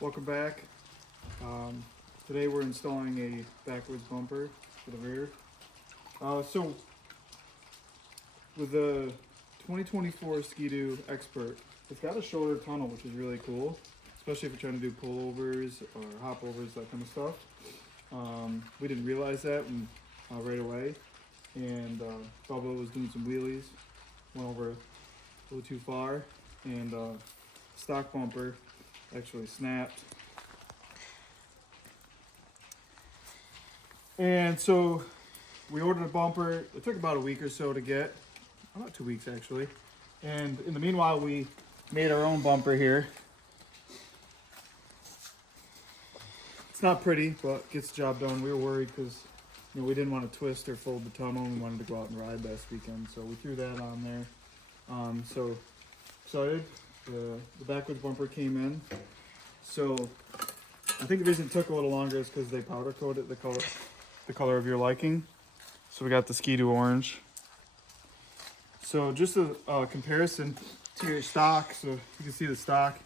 Welcome back. Today we're installing a Backwoods bumper for the rear. So with the 2024 Skidoo Expert, it's got a shoulder tunnel, which is really cool, especially if you're trying to do pullovers or hopovers, that kind of stuff. We didn't realize that right away, and Bubba was doing some wheelies, went over a little too far, and stock bumper actually snapped. And so we ordered a bumper. It took about a week or so to get, about 2 weeks actually. And in the meanwhile, we made our own bumper here. It's not pretty, but gets the job done. We were worried because we didn't want to twist or fold the tunnel. We wanted to go out and ride last weekend, so we threw that on there. So excited. The Backwoods bumper came in. So I think the reason it took a little longer is because they powder coated the color of your liking. So we got the Skidoo orange. So just a comparison to your stock. So you can see the stock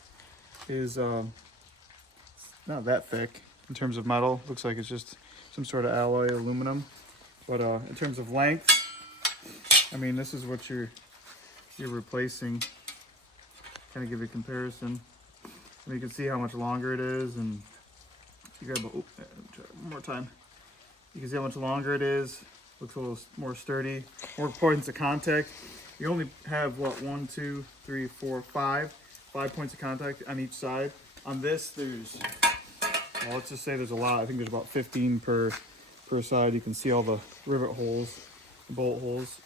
is not that thick in terms of metal. Looks like it's just some sort of alloy aluminum. But in terms of length, I mean, this is what you're replacing. Kind of give you a comparison. And you can see how much longer it is, and you grab one more time. You can see how much longer it is. Looks a little more sturdy, more points of contact. You only have what, 1, 2, 3, 4, 5 points of contact on each side. On this, there's, well, let's just say there's a lot. I think there's about 15 per side. You can see all the rivet holes, the bolt holes.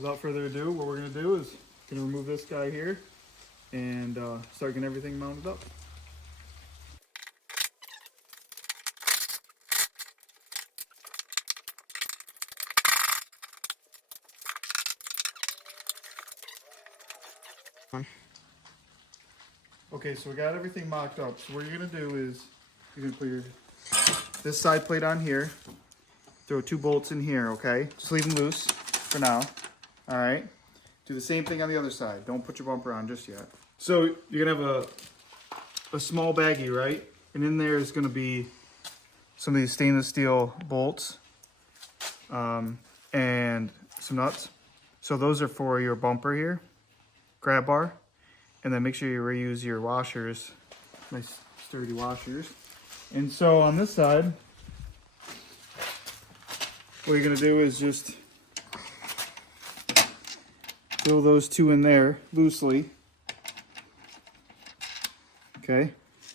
Without further ado, what we're gonna do is gonna remove this guy here and start getting everything mounted up. Okay, so we got everything mocked up. So what you're gonna do is you're gonna put this side plate on here, throw 2 bolts in here, okay? Just leave them loose for now. All right. Do the same thing on the other side. Don't put your bumper on just yet. So you're gonna have a small baggie, right? And in there is gonna be some of these stainless steel bolts and some nuts. So those are for your bumper here, grab bar. And then make sure you reuse your washers, nice sturdy washers. And so on this side, what you're gonna do is just throw those 2 in there loosely. Okay,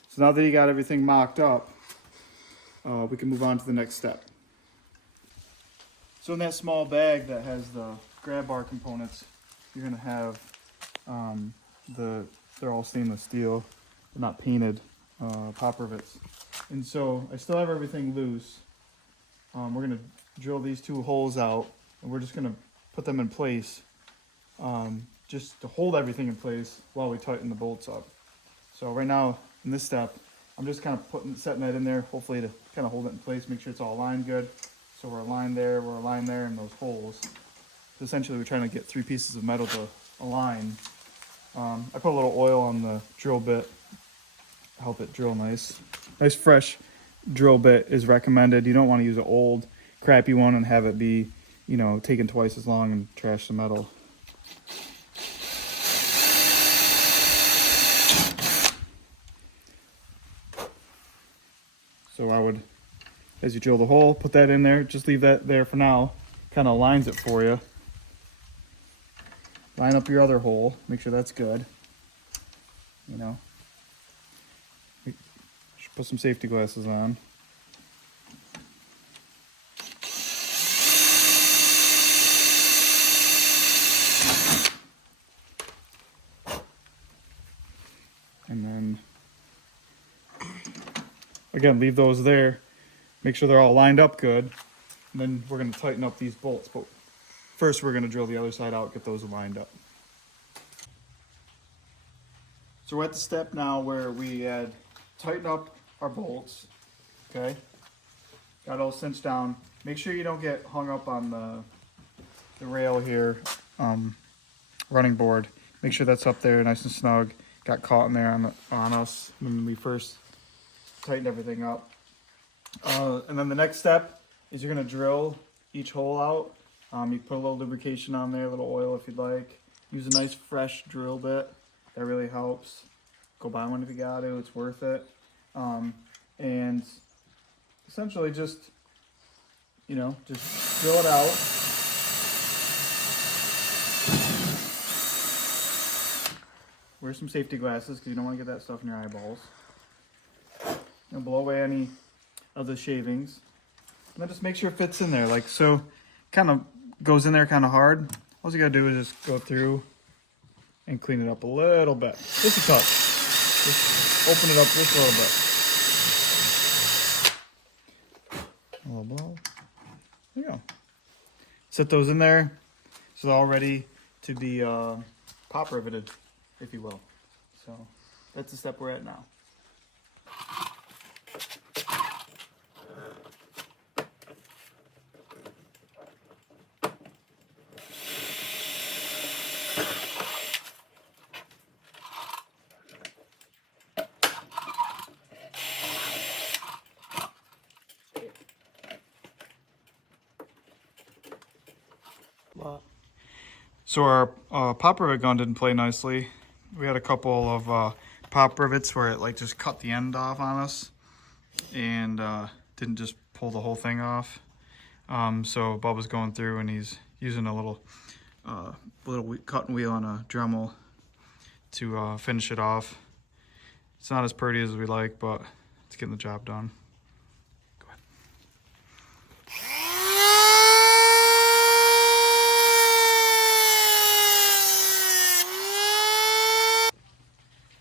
so now that you got everything mocked up, we can move on to the next step. So in that small bag that has the grab bar components, you're gonna have they're all stainless steel, they're not painted, pop rivets. And so I still have everything loose. We're gonna drill these 2 holes out, and we're just gonna put them in place, just to hold everything in place while we tighten the bolts up. So right now in this step, I'm just kind of setting that in there, hopefully to kind of hold it in place, make sure it's all aligned good. So we're aligned there, in those holes. So essentially we're trying to get 3 pieces of metal to align. I put a little oil on the drill bit, help it drill nice. Nice fresh drill bit is recommended. You don't want to use an old crappy one and have it be, taking twice as long and trash the metal. So I would, as you drill the hole, put that in there, just leave that there for now, kind of aligns it for you. Line up your other hole, make sure that's good. Should put some safety glasses on. And then, again, leave those there. Make sure they're all lined up good. And then we're gonna tighten up these bolts. But first we're gonna drill the other side out, get those lined up. So we're at the step now where we had tightened up our bolts, okay? Got it all cinched down. Make sure you don't get hung up on the rail here, running board. Make sure that's up there nice and snug. got caught in there on us when we first tightened everything up. And then the next step is you're gonna drill each hole out. You put a little lubrication on there, a little oil if you'd like. Use a nice fresh drill bit. That really helps. Go buy one if you got to, it's worth it. And essentially just, you know, just drill it out. Wear some safety glasses because you don't want to get that stuff in your eyeballs. And blow away any of the shavings. And then just make sure it fits in there, like so. Kind of goes in there kind of hard. All you gotta do is just go through and clean it up a little bit. Just a touch. Just open it up just a little bit. A little blow. There you go. Set those in there. So they're all ready to be pop riveted, if you will. So that's the step we're at now. So our pop rivet gun didn't play nicely. We had a couple of pop rivets where it like just cut the end off on us and didn't just pull the whole thing off. So Bubba's going through and he's using a little cutting wheel on a Dremel to finish it off. It's not as pretty as we like, but it's getting the job done. Go ahead.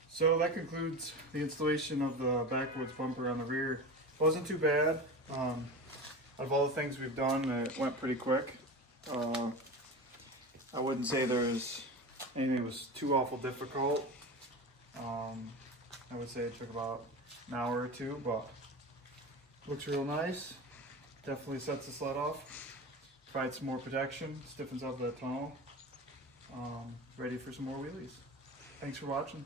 So that concludes the installation of the Backwoods bumper on the rear. Wasn't too bad. Out of all the things we've done, it went pretty quick. I wouldn't say there's anything that was too awful difficult. I would say it took about an hour or two, but looks real nice. Definitely sets the sled off. Provides some more protection, stiffens up that tunnel. Ready for some more wheelies. Thanks for watching.